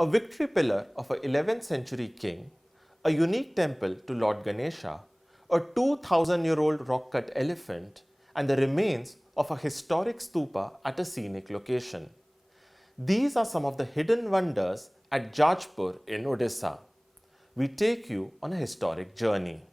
a victory pillar of an 11th century king, a unique temple to Lord Ganesha, a 2,000-year-old rock-cut elephant, and the remains of a historic stupa at a scenic location. These are some of the hidden wonders at Jajpur in Odisha. We take you on a historic journey.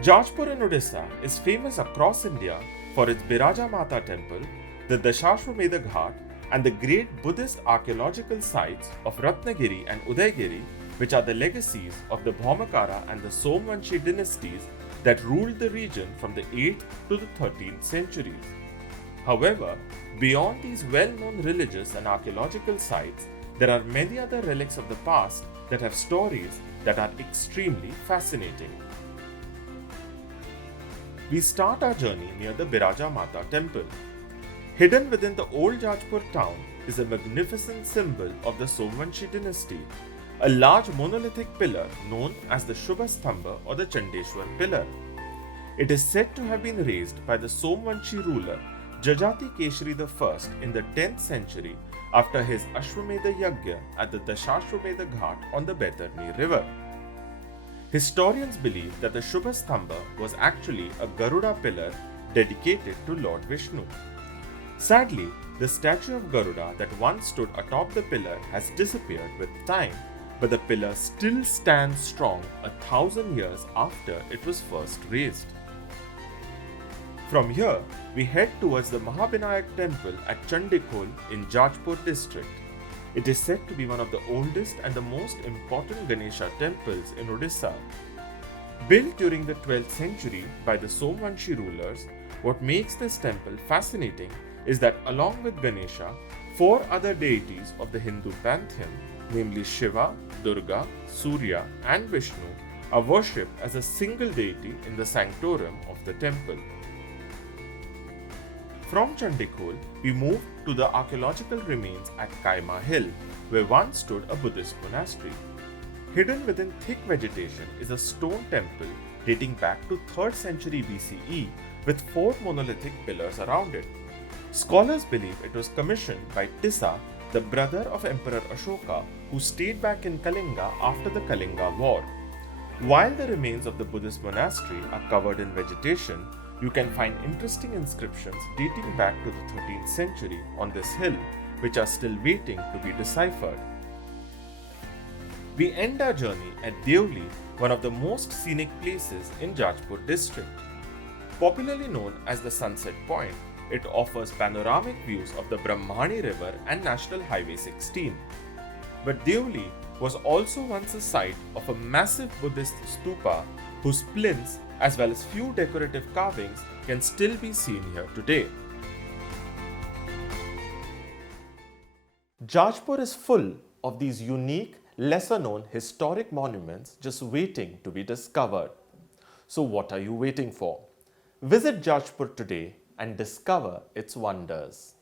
Jajpur in Odisha is famous across India for its Biraja Mata temple, the Dashashwamedha Ghat, and the great Buddhist archaeological sites of Ratnagiri and Udaygiri, which are the legacies of the Bhaumakara and the Somvanshi dynasties that ruled the region from the 8th to the 13th centuries. However, beyond these well-known religious and archaeological sites, there are many other relics of the past that have stories that are extremely fascinating. We start our journey near the Biraja Mata temple. Hidden within the old Jajpur town is a magnificent symbol of the Somvanshi dynasty, a large monolithic pillar known as the Shubhasthamba or the Chandeshwar pillar. It is said to have been raised by the Somvanshi ruler Jajati Keshari I in the 10th century after his Ashwamedha Yagya at the Dashashwamedha Ghat on the Baitarni river. Historians believe that the Shubhasthamba was actually a Garuda pillar dedicated to Lord Vishnu. Sadly, the statue of Garuda that once stood atop the pillar has disappeared with time, but the pillar still stands strong 1,000 years after it was first raised. From here, we head towards the Maahabinayak Temple at Chandikhol in Jajpur district. It is said to be one of the oldest and the most important Ganesha temples in Odisha. Built during the 12th century by the Somvanshi rulers, what makes this temple fascinating is that along with Ganesha, 4 other deities of the Hindu pantheon, namely Shiva, Durga, Surya and Vishnu, are worshipped as a single deity in the sanctorum of the temple. From Chandikhol, we move to the archaeological remains at Kaima Hill, where once stood a Buddhist monastery. Hidden within thick vegetation is a stone temple dating back to 3rd century BCE with 4 monolithic pillars around it. Scholars believe it was commissioned by Tissa, the brother of Emperor Ashoka, who stayed back in Kalinga after the Kalinga War. While the remains of the Buddhist monastery are covered in vegetation, you can find interesting inscriptions dating back to the 13th century on this hill, which are still waiting to be deciphered. We end our journey at Deoli, one of the most scenic places in Jajpur district. Popularly known as the Sunset Point, it offers panoramic views of the Brahmani River and National Highway 16. But Deoli was also once a site of a massive Buddhist stupa whose plinths as well as few decorative carvings can still be seen here today. Jajpur is full of these unique, lesser-known historic monuments just waiting to be discovered. So what are you waiting for? Visit Jajpur today and discover its wonders.